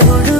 adoro